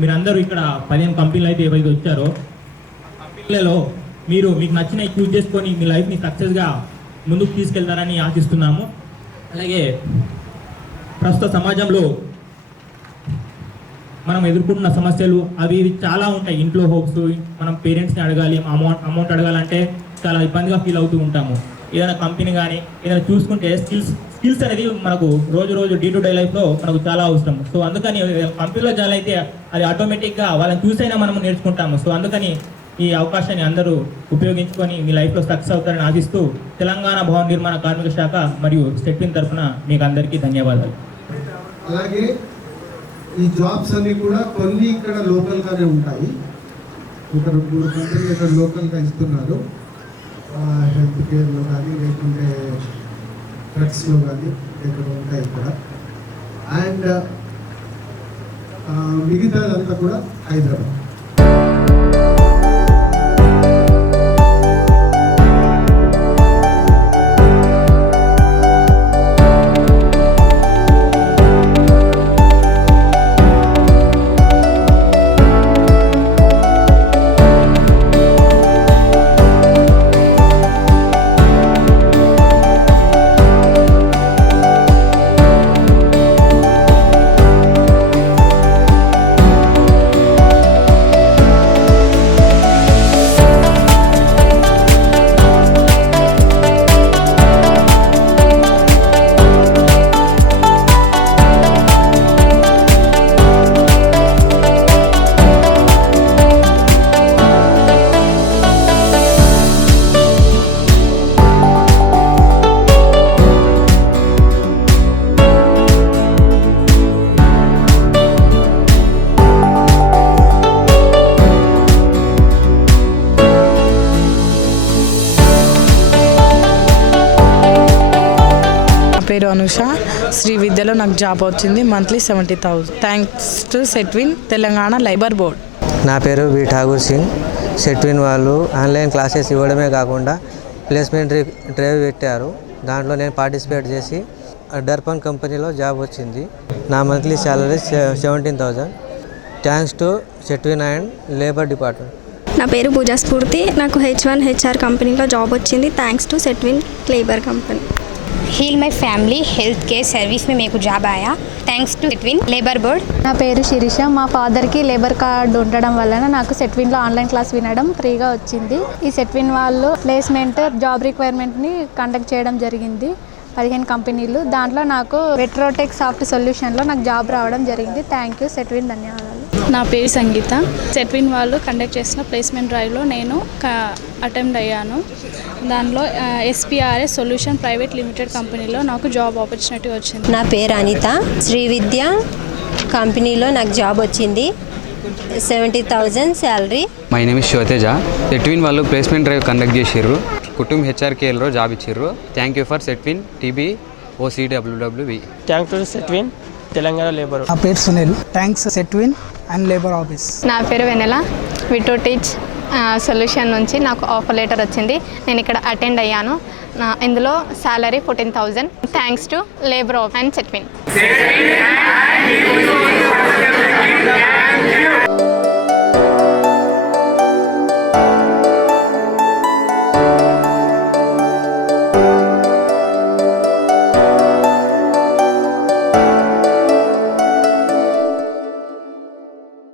మీరందరూ ఇక్కడ 15 కంపెనీలు అయితే ఏవైతే వచ్చారో కంపెనీలలో మీకు నచ్చినవి చూస్ చేసుకొని మీ లైఫ్ని సక్సెస్గా ముందుకు తీసుకెళ్తారని ఆశిస్తున్నాము. అలాగే ప్రస్తుత సమాజంలో మనం ఎదుర్కొంటున్న సమస్యలు అవి చాలా ఉంటాయి. ఇంట్లో హోప్స్, మనం పేరెంట్స్ని అడగాలి, అమౌంట్ అడగాలంటే చాలా ఇబ్బందిగా ఫీల్ అవుతూ ఉంటాము. ఏదైనా కంపెనీ కానీ ఏదైనా చూసుకుంటే స్కిల్స్ అనేది మనకు రోజు డే టు డే లైఫ్లో మనకు చాలా అవసరం. సో అందుకని కంపెనీలో జాయిన్ అయితే అది ఆటోమేటిక్గా వాళ్ళని చూసైనా మనం నేర్చుకుంటాము. సో అందుకని ఈ అవకాశాన్ని అందరూ ఉపయోగించుకొని మీ లైఫ్లో సక్సెస్ అవుతారని ఆశిస్తూ తెలంగాణ భవన నిర్మాణ కార్మిక శాఖ మరియు స్టెట్విన్ తరఫున మీకు అందరికీ ధన్యవాదాలు. అలాగే ఈ జాబ్స్ అన్నీ కూడా కొన్ని ఇక్కడ లోకల్గానే ఉంటాయి. ఇక్కడ 3 కంపెనీలు ఇక్కడ లోకల్గా ఇస్తున్నారు. హెల్త్ కేర్లో కానీ లేకుంటే డ్రగ్స్లో కానీ ఇక్కడ ఉంటాయి ఇక్కడ. అండ్ మిగతాదంతా కూడా హైదరాబాద్. పేరు అనుష. శ్రీ విద్యలో నాకు జాబ్ వచ్చింది. Monthly 70,000. Thanks to Setwin Telangana labour board. నా పేరు వి ఠాగూర్ సింగ్. సెట్విన్ వాళ్ళు ఆన్లైన్ క్లాసెస్ ఇవ్వడమే కాకుండా ప్లేస్మెంట్ డ్రైవ్ పెట్టారు. దాంట్లో నేను పార్టిసిపేట్ చేసి డర్పన్ కంపెనీలో జాబ్ వచ్చింది. నా monthly salary 17,000. Thanks to Setwin and labour department. నా పేరు పూజా స్ఫూర్తి. నాకు H1 HR కంపెనీలో జాబ్ వచ్చింది. Thanks to Setwin labour company. Heal my family health care service में मेरे को जॉब आया thanks to Setwin labour board. నా పేరు శిరీష. మా ఫాదర్కి లేబర్ కార్డు ఉండడం వలన నాకు సెట్విన్లో ఆన్లైన్ క్లాస్ వినడం ఫ్రీగా వచ్చింది. ఈ సెట్విన్ వాళ్ళు ప్లేస్మెంట్ జాబ్ రిక్వైర్మెంట్ని కండక్ట్ చేయడం జరిగింది. 15 కంపెనీలు. దాంట్లో నాకు వెట్రోటెక్ సాఫ్ట్ సొల్యూషన్లో నాకు జాబ్ రావడం జరిగింది. థ్యాంక్ యూ సెట్విన్, ధన్యవాదాలు. నా పేరు సంగీత. సెట్విన్ వాళ్ళు కండక్ట్ చేసిన ప్లేస్మెంట్ డ్రైవ్లో నేను అటెంప్ట్ అయ్యాను. దానిలో SPRS సొల్యూషన్ ప్రైవేట్ లిమిటెడ్ కంపెనీలో నాకు జాబ్ ఆపర్చునిటీ వచ్చింది. నా పేరు అనిత. శ్రీ విద్య కంపెనీలో నాకు జాబ్ వచ్చింది. 70,000 salary. My name is Swetheja. Setwin వాళ్ళు ప్లేస్మెంట్ డ్రైవ్ కండక్ట్ చేసిర్రు. కుటుంబ్ HRKలో జాబ్ ఇచ్చిర్రు. Thank you for Setwin TB OCWWV. Thanks to Setwin Telangana labour. నా పేరు Sunil. Thanks Setwin and labour office. నా పేరు వెనెల. విటోటీచ్ సొల్యూషన్ నుంచి నాకు ఆఫర్ లెటర్ వచ్చింది. నేను ఇక్కడ అటెండ్ అయ్యాను. ఇందులో salary 14,000. Thanks to labour and Setwin.